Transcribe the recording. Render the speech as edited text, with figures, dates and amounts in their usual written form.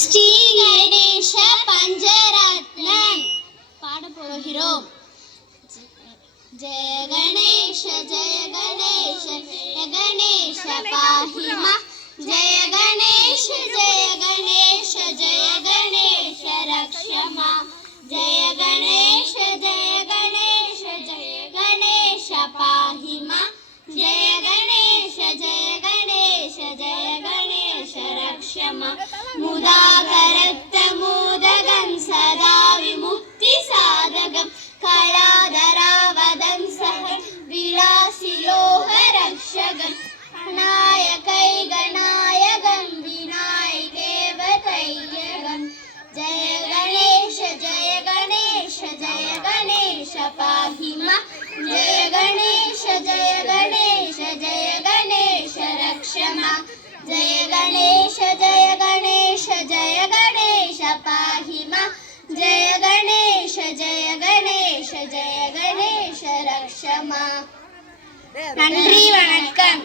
ஸ்ரீ கணேச பஞ்சரத்னன் பாட போகிறோம். ஜெய கணேஷ ஜெய கணேஷ ஜெய கணேஷ பாஹிமா ஜெய கணேஷ ஜெய கணேஷ ஜெய கணேஷ ரக்ஷமா ஜெய கணேஷ ஜெய கணேஷ ஜெய கணேஷ பாஹிமா ஜெய கணேஷ ஜெய கணேஷ ஜெய கணேஷ ரக்ஷமா முதாகரத்த மூதகம் சதா விமுக்தி சாதகம் கலாதராவதம் சஹ விலாசிலோக ரக்ஷகம் நாயகை கணாயகம் விநாயகேவ தையகம் ஜெய கணேஷ ஜெய கணேஷ ஜெய கணேஷ பாஹிமா ஜெய கணேஷ ஜெய கணேஷ ஜெய கணேஷ ரக்ஷமா ஜெய கணேஷ ஜெய கணேஷ ஜெய கணேஷ பாஹிமா ஜெய கணேஷ ஜெய கணேஷ ஜெய கணேஷ ரக்ஷமா. நன்றி, வணக்கம்.